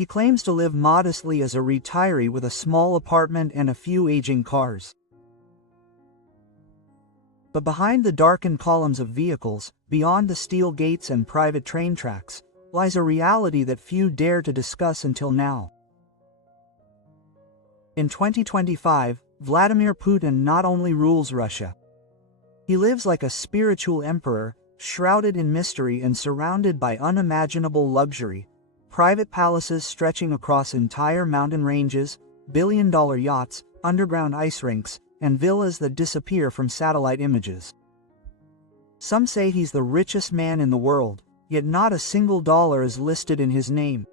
He claims to live modestly as a retiree with a small apartment and a few aging cars. But behind the darkened columns of vehicles, beyond the steel gates and private train tracks, lies a reality that few dare to discuss until now. In 2025, Vladimir Putin not only rules Russia. He lives like a spiritual emperor, shrouded in mystery and surrounded by unimaginable luxury. Private palaces stretching across entire mountain ranges, billion-dollar yachts, underground ice rinks, and villas that disappear from satellite images. Some say he's the richest man in the world, yet not a single dollar is listed in his name.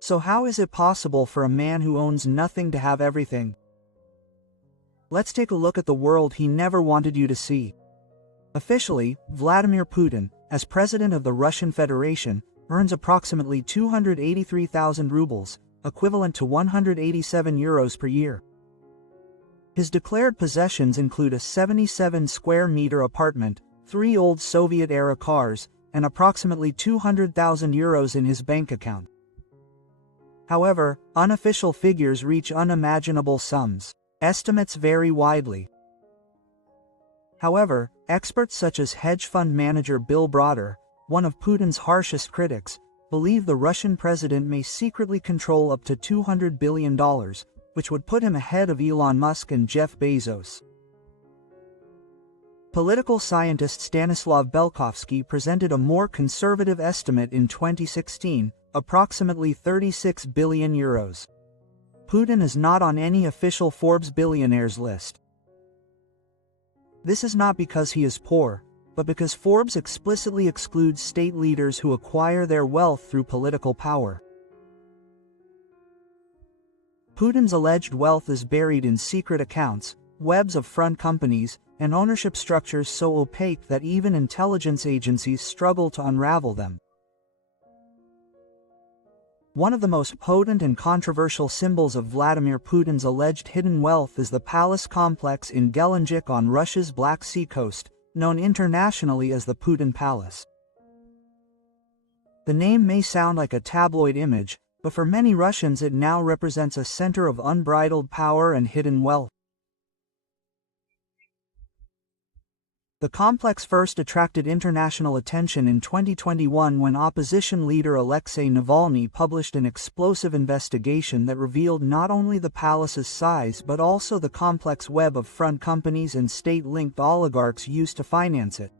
So how is it possible for a man who owns nothing to have everything? Let's take a look at the world he never wanted you to see. Officially, Vladimir Putin, as president of the Russian Federation, earns approximately 283,000 rubles, equivalent to 187 euros per year. His declared possessions include a 77-square-meter apartment, 3 old Soviet-era cars, and approximately 200,000 euros in his bank account. However, unofficial figures reach unimaginable sums. Estimates vary widely. However, experts such as hedge fund manager Bill Broder, one of Putin's harshest critics, believe the Russian president may secretly control up to $200 billion, which would put him ahead of Elon Musk and Jeff Bezos. Political scientist Stanislav Belkovsky presented a more conservative estimate in 2016, approximately 36 billion euros. Putin is not on any official Forbes billionaires list. This is not because he is poor, but because Forbes explicitly excludes state leaders who acquire their wealth through political power. Putin's alleged wealth is buried in secret accounts, webs of front companies, and ownership structures so opaque that even intelligence agencies struggle to unravel them. One of the most potent and controversial symbols of Vladimir Putin's alleged hidden wealth is the palace complex in Gelendzhik on Russia's Black Sea coast, known internationally as the Putin Palace. The name may sound like a tabloid image, but for many Russians it now represents a center of unbridled power and hidden wealth. The complex first attracted international attention in 2021 when opposition leader Alexei Navalny published an explosive investigation that revealed not only the palace's size but also the complex web of front companies and state-linked oligarchs used to finance it.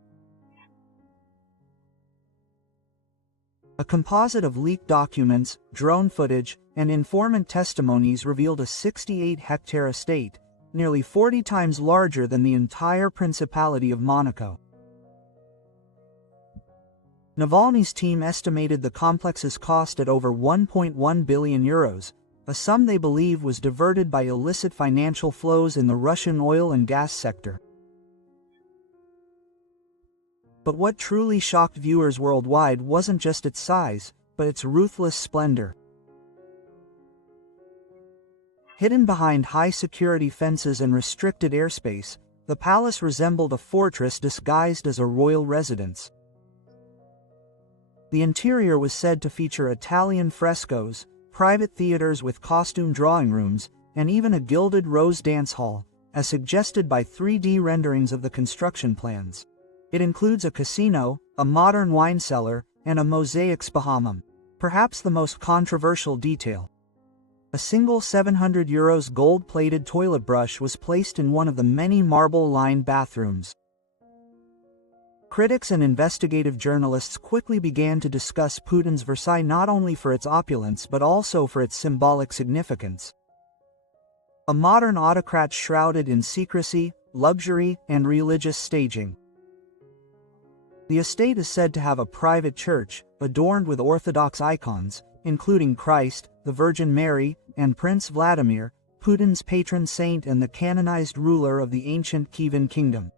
A composite of leaked documents, drone footage, and informant testimonies revealed a 68-hectare estate, nearly 40 times larger than the entire Principality of Monaco. Navalny's team estimated the complex's cost at over 1.1 billion euros, a sum they believe was diverted by illicit financial flows in the Russian oil and gas sector. But what truly shocked viewers worldwide wasn't just its size, but its ruthless splendor. Hidden behind high-security fences and restricted airspace, the palace resembled a fortress disguised as a royal residence. The interior was said to feature Italian frescoes, private theaters with costume drawing rooms, and even a gilded rose dance hall, as suggested by 3D renderings of the construction plans. It includes a casino, a modern wine cellar, and a mosaic spahamum. Perhaps the most controversial detail. A single 700 euros gold-plated toilet brush was placed in one of the many marble-lined bathrooms. Critics and investigative journalists quickly began to discuss Putin's Versailles not only for its opulence but also for its symbolic significance. A modern autocrat shrouded in secrecy, luxury, and religious staging. The estate is said to have a private church, adorned with Orthodox icons, including Christ, the Virgin Mary, and Prince Vladimir, Putin's patron saint and the canonized ruler of the ancient Kievan kingdom.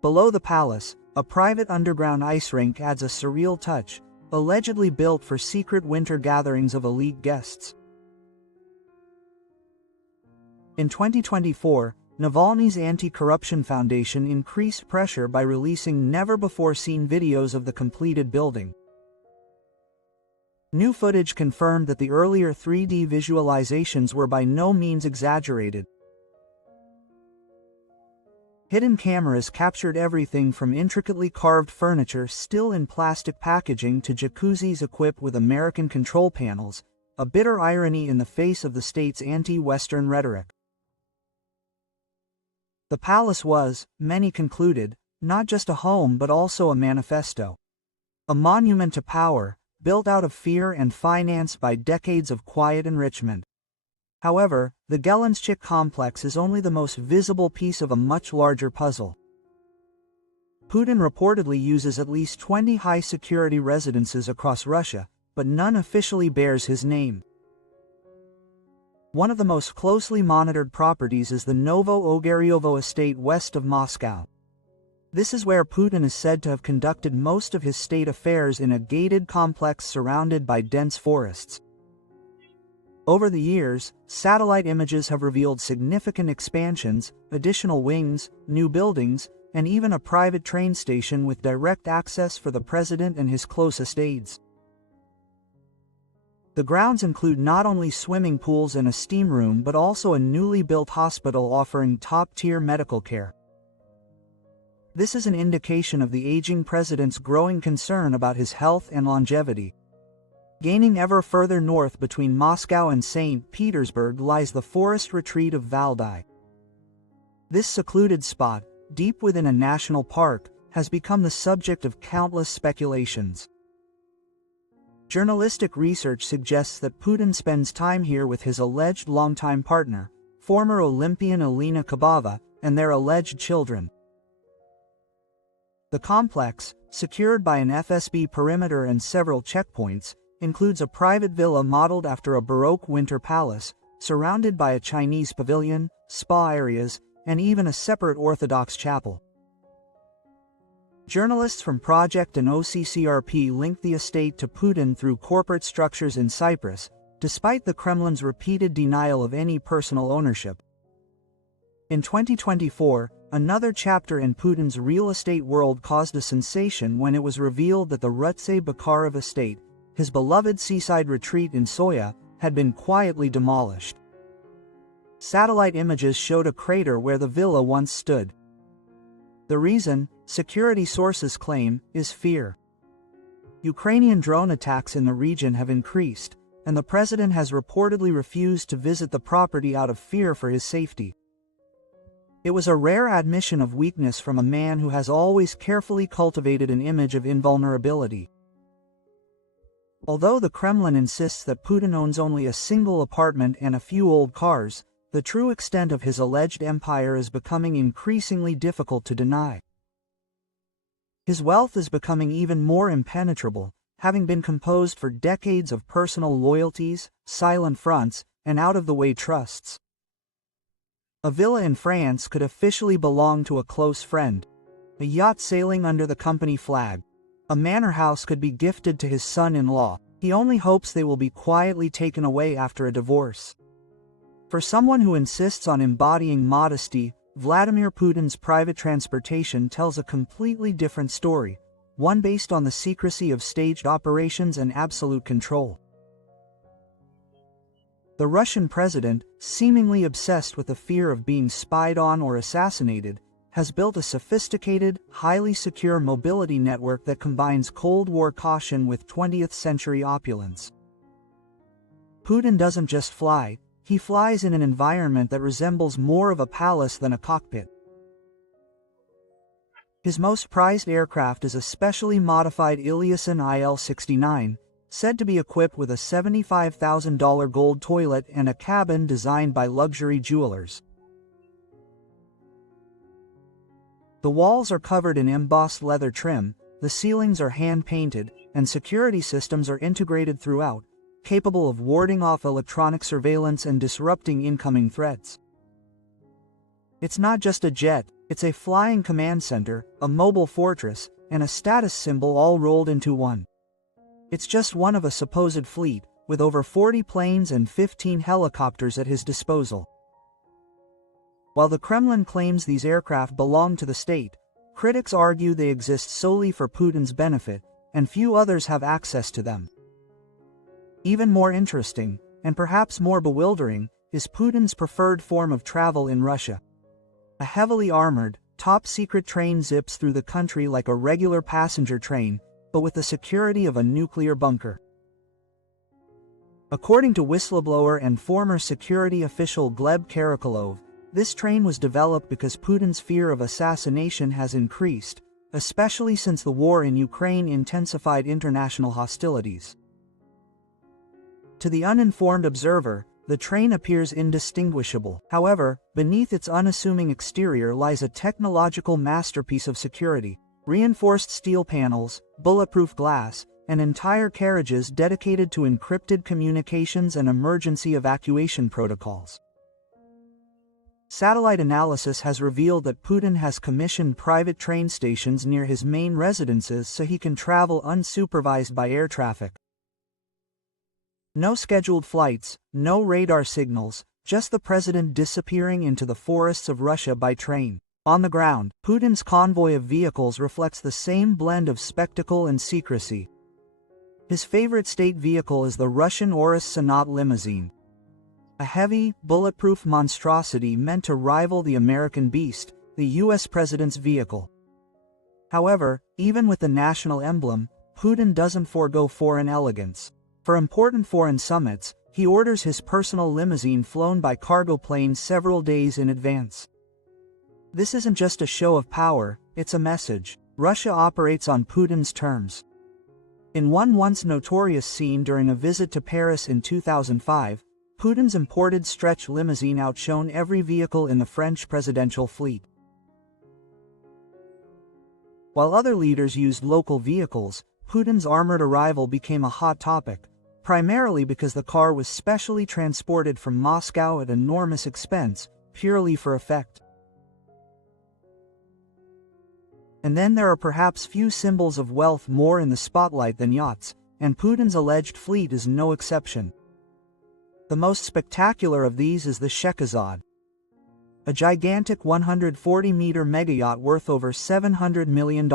Below the palace, a private underground ice rink adds a surreal touch, allegedly built for secret winter gatherings of elite guests. In 2024, Navalny's Anti-Corruption Foundation increased pressure by releasing never-before-seen videos of the completed building. New footage confirmed that the earlier 3D visualizations were by no means exaggerated. Hidden cameras captured everything from intricately carved furniture still in plastic packaging to jacuzzis equipped with American control panels, a bitter irony in the face of the state's anti-Western rhetoric. The palace was, many concluded, not just a home but also a manifesto. A monument to power, built out of fear and financed by decades of quiet enrichment. However, the Gelendzhik complex is only the most visible piece of a much larger puzzle. Putin reportedly uses at least 20 high-security residences across Russia, but none officially bears his name. One of the most closely monitored properties is the Novo-Ogaryovo estate west of Moscow. This is where Putin is said to have conducted most of his state affairs in a gated complex surrounded by dense forests. Over the years, satellite images have revealed significant expansions, additional wings, new buildings, and even a private train station with direct access for the president and his closest aides. The grounds include not only swimming pools and a steam room but also a newly built hospital offering top-tier medical care. This is an indication of the aging president's growing concern about his health and longevity. Gaining ever further north between Moscow and St. Petersburg lies the forest retreat of Valdai. This secluded spot, deep within a national park, has become the subject of countless speculations. Journalistic research suggests that Putin spends time here with his alleged longtime partner, former Olympian Elena Kabava, and their alleged children. The complex, secured by an FSB perimeter and several checkpoints, includes a private villa modeled after a Baroque winter palace, surrounded by a Chinese pavilion, spa areas, and even a separate Orthodox chapel. Journalists from Project and OCCRP linked the estate to Putin through corporate structures in Cyprus, despite the Kremlin's repeated denial of any personal ownership. In 2024, another chapter in Putin's real estate world caused a sensation when it was revealed that the Rutse Bakharov estate, his beloved seaside retreat in Soya, had been quietly demolished. Satellite images showed a crater where the villa once stood. The reason, security sources claim, is fear. Ukrainian drone attacks in the region have increased, and the president has reportedly refused to visit the property out of fear for his safety. It was a rare admission of weakness from a man who has always carefully cultivated an image of invulnerability. Although the Kremlin insists that Putin owns only a single apartment and a few old cars, the true extent of his alleged empire is becoming increasingly difficult to deny. His wealth is becoming even more impenetrable, having been composed for decades of personal loyalties, silent fronts, and out-of-the-way trusts. A villa in France could officially belong to a close friend, a yacht sailing under the company flag. A manor house could be gifted to his son-in-law. He only hopes they will be quietly taken away after a divorce. For someone who insists on embodying modesty, Vladimir Putin's private transportation tells a completely different story, one based on the secrecy of staged operations and absolute control. The Russian president, seemingly obsessed with the fear of being spied on or assassinated, has built a sophisticated, highly secure mobility network that combines Cold War caution with 20th-century opulence. Putin doesn't just fly, he flies in an environment that resembles more of a palace than a cockpit. His most prized aircraft is a specially modified Ilyasin IL-69, said to be equipped with a $75,000 gold toilet and a cabin designed by luxury jewelers. The walls are covered in embossed leather trim, the ceilings are hand-painted, and security systems are integrated throughout, capable of warding off electronic surveillance and disrupting incoming threats. It's not just a jet, it's a flying command center, a mobile fortress, and a status symbol all rolled into one. It's just one of a supposed fleet, with over 40 planes and 15 helicopters at his disposal. While the Kremlin claims these aircraft belong to the state, critics argue they exist solely for Putin's benefit, and few others have access to them. Even more interesting, and perhaps more bewildering, is Putin's preferred form of travel in Russia. A heavily armored, top-secret train zips through the country like a regular passenger train, but with the security of a nuclear bunker. According to whistleblower and former security official Gleb Karakolov, this train was developed because Putin's fear of assassination has increased, especially since the war in Ukraine intensified international hostilities. To the uninformed observer, the train appears indistinguishable. However, beneath its unassuming exterior lies a technological masterpiece of security: reinforced steel panels, bulletproof glass, and entire carriages dedicated to encrypted communications and emergency evacuation protocols. Satellite analysis has revealed that Putin has commissioned private train stations near his main residences so he can travel unsupervised by air traffic. No scheduled flights, no radar signals, just the president disappearing into the forests of Russia by train. On the ground, Putin's convoy of vehicles reflects the same blend of spectacle and secrecy. His favorite state vehicle is the Russian Urus Senat limousine, a heavy, bulletproof monstrosity meant to rival the American Beast, the U.S. president's vehicle. However, even with the national emblem, Putin doesn't forego foreign elegance. For important foreign summits, he orders his personal limousine flown by cargo plane several days in advance. This isn't just a show of power, it's a message. Russia operates on Putin's terms. In one once notorious scene during a visit to Paris in 2005, Putin's imported stretch limousine outshone every vehicle in the French presidential fleet. While other leaders used local vehicles, Putin's armored arrival became a hot topic, primarily because the car was specially transported from Moscow at enormous expense, purely for effect. And then there are perhaps few symbols of wealth more in the spotlight than yachts, and Putin's alleged fleet is no exception. The most spectacular of these is the Shekhazad, a gigantic 140-meter megayacht worth over $700 million.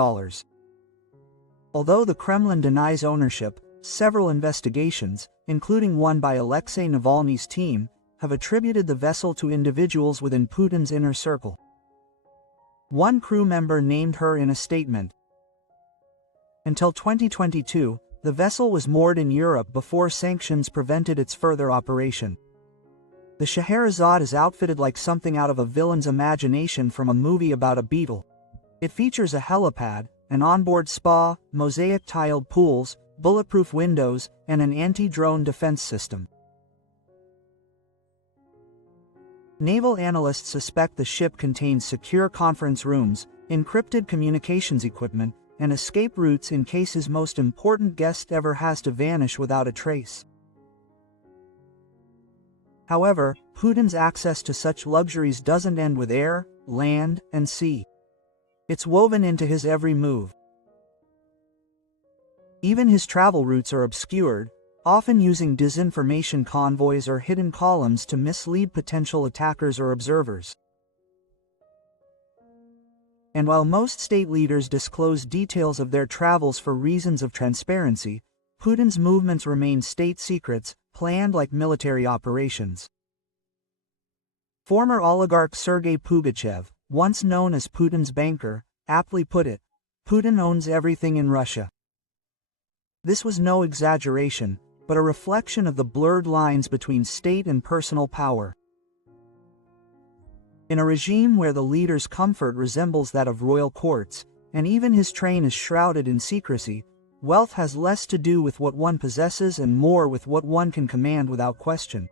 Although the Kremlin denies ownership, several investigations, including one by Alexei Navalny's team, have attributed the vessel to individuals within Putin's inner circle. One crew member named her in a statement. Until 2022, the vessel was moored in Europe before sanctions prevented its further operation. The Scheherazade is outfitted like something out of a villain's imagination from a movie about a beetle. It features a helipad, an onboard spa, mosaic-tiled pools, bulletproof windows, and an anti-drone defense system. Naval analysts suspect the ship contains secure conference rooms, encrypted communications equipment, and escape routes in case his most important guest ever has to vanish without a trace. However, Putin's access to such luxuries doesn't end with air, land, and sea. It's woven into his every move. Even his travel routes are obscured, often using disinformation convoys or hidden columns to mislead potential attackers or observers. And while most state leaders disclose details of their travels for reasons of transparency, Putin's movements remain state secrets, planned like military operations. Former oligarch Sergei Pugachev, once known as Putin's banker, aptly put it, "Putin owns everything in Russia." This was no exaggeration, but a reflection of the blurred lines between state and personal power. In a regime where the leader's comfort resembles that of royal courts, and even his train is shrouded in secrecy, wealth has less to do with what one possesses and more with what one can command without question.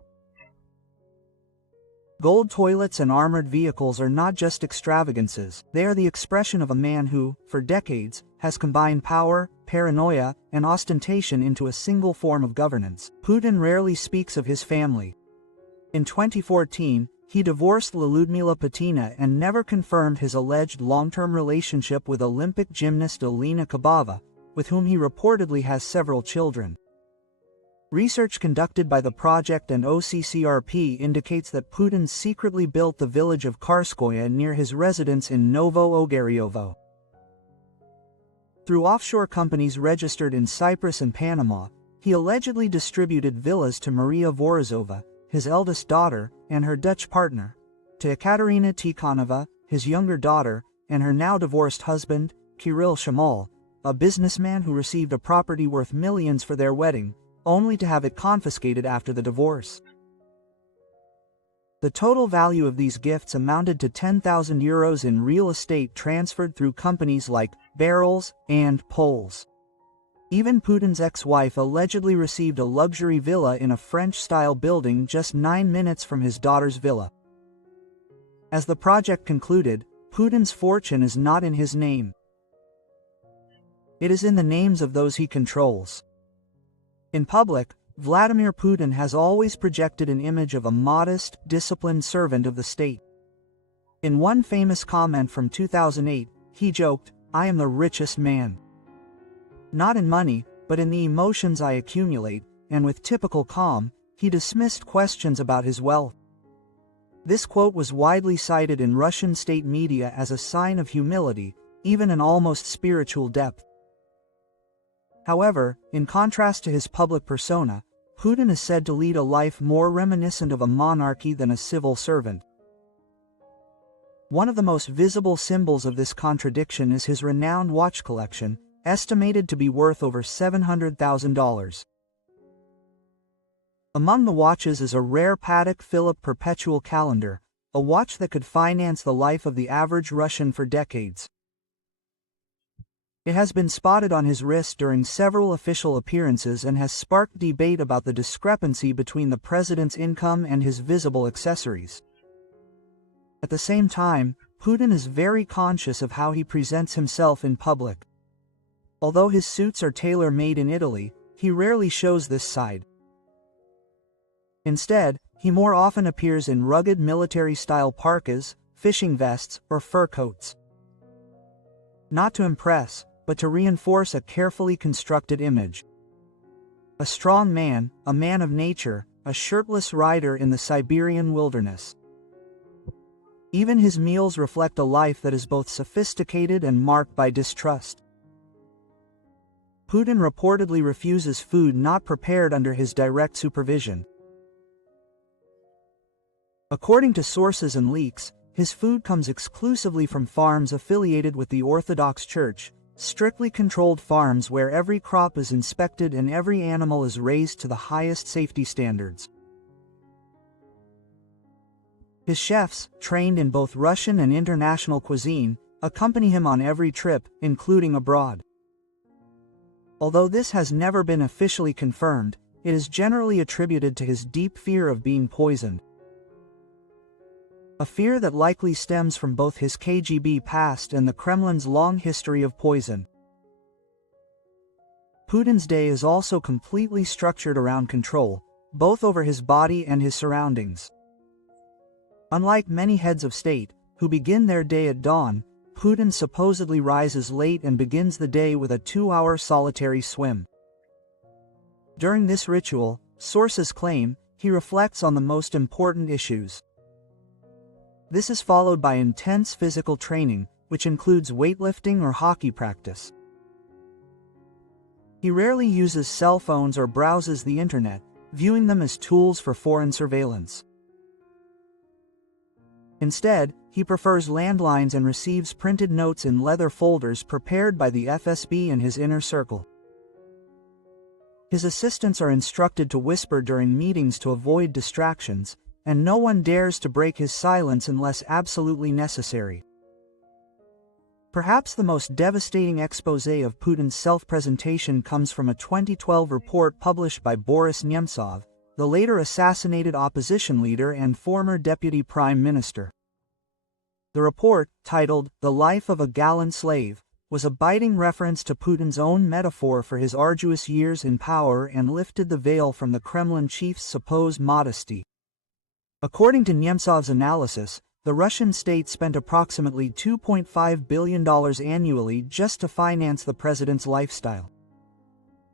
Gold toilets and armored vehicles are not just extravagances, they are the expression of a man who, for decades, has combined power, paranoia, and ostentation into a single form of governance. Putin rarely speaks of his family. In 2014, he divorced Lyudmila Putina and never confirmed his alleged long-term relationship with Olympic gymnast Alina Kabava, with whom he reportedly has several children. Research conducted by the project and OCCRP indicates that Putin secretly built the village of Karskoye near his residence in Novo Ogaryovo. Through offshore companies registered in Cyprus and Panama, He allegedly distributed villas to Maria Vorazova, his eldest daughter, and her Dutch partner, to Ekaterina Tikhonova, his younger daughter, and her now-divorced husband, Kirill Shamal, a businessman who received a property worth millions for their wedding, only to have it confiscated after the divorce. The total value of these gifts amounted to 10,000 euros in real estate transferred through companies like Barrels and Poles. Even Putin's ex-wife allegedly received a luxury villa in a French-style building just 9 minutes from his daughter's villa. As the project concluded, Putin's fortune is not in his name. It is in the names of those he controls. In public, Vladimir Putin has always projected an image of a modest, disciplined servant of the state. In one famous comment from 2008, he joked, "I am the richest man. Not in money, but in the emotions I accumulate," and with typical calm, he dismissed questions about his wealth. This quote was widely cited in Russian state media as a sign of humility, even an almost spiritual depth. However, in contrast to his public persona, Putin is said to lead a life more reminiscent of a monarchy than a civil servant. One of the most visible symbols of this contradiction is his renowned watch collection, estimated to be worth over $700,000. Among the watches is a rare Patek Philippe perpetual calendar, a watch that could finance the life of the average Russian for decades. It has been spotted on his wrist during several official appearances and has sparked debate about the discrepancy between the president's income and his visible accessories. At the same time, Putin is very conscious of how he presents himself in public. Although his suits are tailor-made in Italy, he rarely shows this side. Instead, he more often appears in rugged military-style parkas, fishing vests, or fur coats. Not to impress, but to reinforce a carefully constructed image. A strong man, a man of nature, a shirtless rider in the Siberian wilderness. Even his meals reflect a life that is both sophisticated and marked by distrust. Putin reportedly refuses food not prepared under his direct supervision. According to sources and leaks, his food comes exclusively from farms affiliated with the Orthodox Church, strictly controlled farms where every crop is inspected and every animal is raised to the highest safety standards. His chefs, trained in both Russian and international cuisine, accompany him on every trip, including abroad. Although this has never been officially confirmed, it is generally attributed to his deep fear of being poisoned. A fear that likely stems from both his KGB past and the Kremlin's long history of poison. Putin's day is also completely structured around control, both over his body and his surroundings. Unlike many heads of state, who begin their day at dawn, Putin supposedly rises late and begins the day with a 2-hour solitary swim. During this ritual, sources claim, he reflects on the most important issues. This is followed by intense physical training, which includes weightlifting or hockey practice. He rarely uses cell phones or browses the internet, viewing them as tools for foreign surveillance. Instead, he prefers landlines and receives printed notes in leather folders prepared by the FSB and his inner circle. His assistants are instructed to whisper during meetings to avoid distractions, and no one dares to break his silence unless absolutely necessary. Perhaps the most devastating exposé of Putin's self-presentation comes from a 2012 report published by Boris Nemtsov, the later assassinated opposition leader and former deputy prime minister. The report, titled "The Life of a Gallant Slave," was a biting reference to Putin's own metaphor for his arduous years in power and lifted the veil from the Kremlin chief's supposed modesty. According to Nemtsov's analysis, the Russian state spent approximately $2.5 billion annually just to finance the president's lifestyle.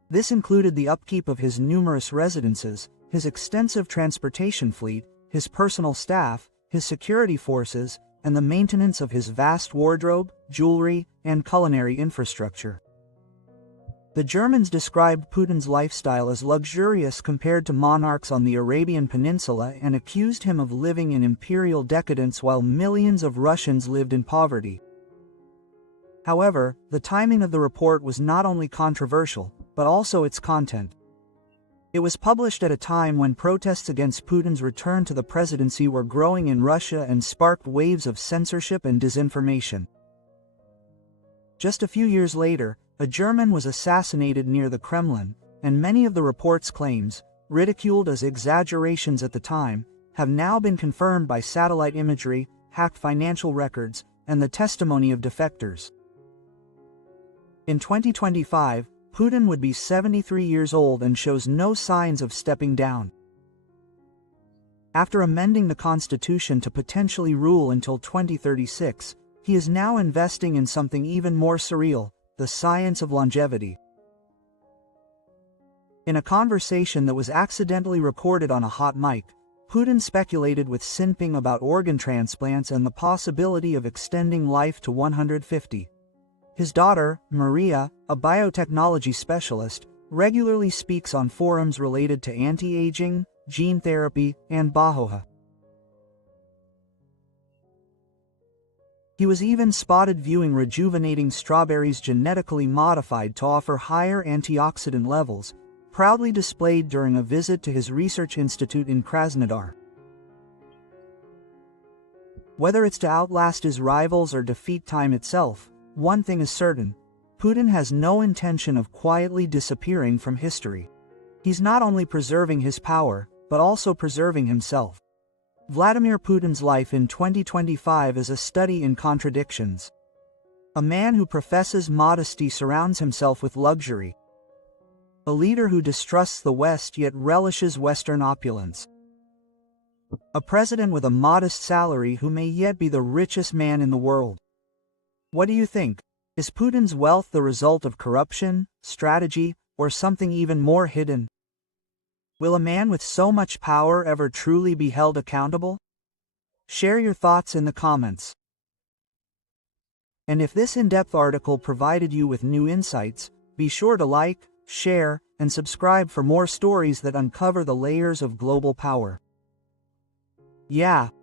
This included the upkeep of his numerous residences, his extensive transportation fleet, his personal staff, his security forces, and the maintenance of his vast wardrobe, jewelry, and culinary infrastructure. The Germans described Putin's lifestyle as luxurious compared to monarchs on the Arabian Peninsula and accused him of living in imperial decadence while millions of Russians lived in poverty. However, the timing of the report was not only controversial, but also its content. It was published at a time when protests against Putin's return to the presidency were growing in Russia and sparked waves of censorship and disinformation. Just a few years later, a German was assassinated near the Kremlin, and many of the report's claims, ridiculed as exaggerations at the time, have now been confirmed by satellite imagery, hacked financial records, and the testimony of defectors. In 2025, Putin would be 73 years old and shows no signs of stepping down. After amending the constitution to potentially rule until 2036, he is now investing in something even more surreal: the science of longevity. In a conversation that was accidentally recorded on a hot mic, Putin speculated with Jinping about organ transplants and the possibility of extending life to 150. His daughter, Maria, a biotechnology specialist, regularly speaks on forums related to anti-aging, gene therapy, and biohack. He was even spotted viewing rejuvenating strawberries genetically modified to offer higher antioxidant levels, proudly displayed during a visit to his research institute in Krasnodar. Whether it's to outlast his rivals or defeat time itself, one thing is certain: Putin has no intention of quietly disappearing from history. He's not only preserving his power, but also preserving himself. Vladimir Putin's life in 2025 is a study in contradictions. A man who professes modesty surrounds himself with luxury. A leader who distrusts the West yet relishes Western opulence. A president with a modest salary who may yet be the richest man in the world. What do you think? Is Putin's wealth the result of corruption, strategy, or something even more hidden? Will a man with so much power ever truly be held accountable? Share your thoughts in the comments. And if this in-depth article provided you with new insights, be sure to like, share, and subscribe for more stories that uncover the layers of global power. Yeah,